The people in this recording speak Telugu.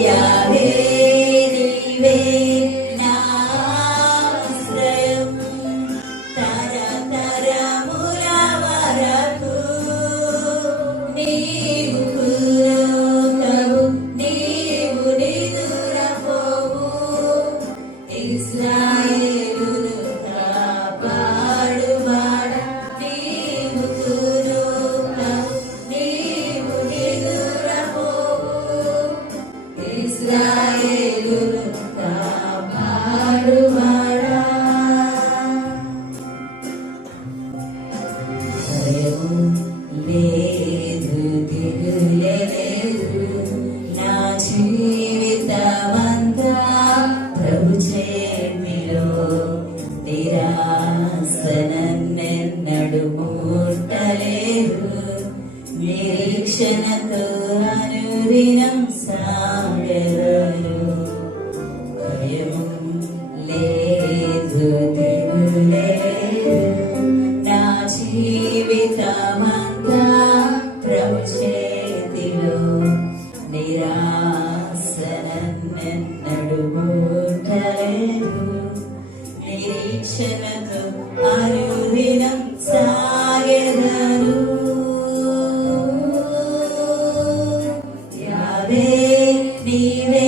యావే నీవే నా ఆశ్రయం తరతరముల వరకు నీవు కురుకవు నీవు నిదురపోవు ఇశ్రాయేలును కాపాడువాడా నీవు కురుకవు నీవు నిదురపోవు ఇశ్రాయేలును కాపాడువాడా భయము లేదు దిగులే లేదు నా జీవితమంతా ప్రభు చేతిలో నిరాశ నన్నెన్నడు ముట్టలేదు నిరీక్షణతో అనుదినం సాగెదను భయము లేదు దిగులే నా జీవితమంతా ప్రభు చేతిలో నిరాశ నన్నెన్నడు ముట్టలేదు నిరీక్షణతో అనుదినం సాగెదను యావే నీవే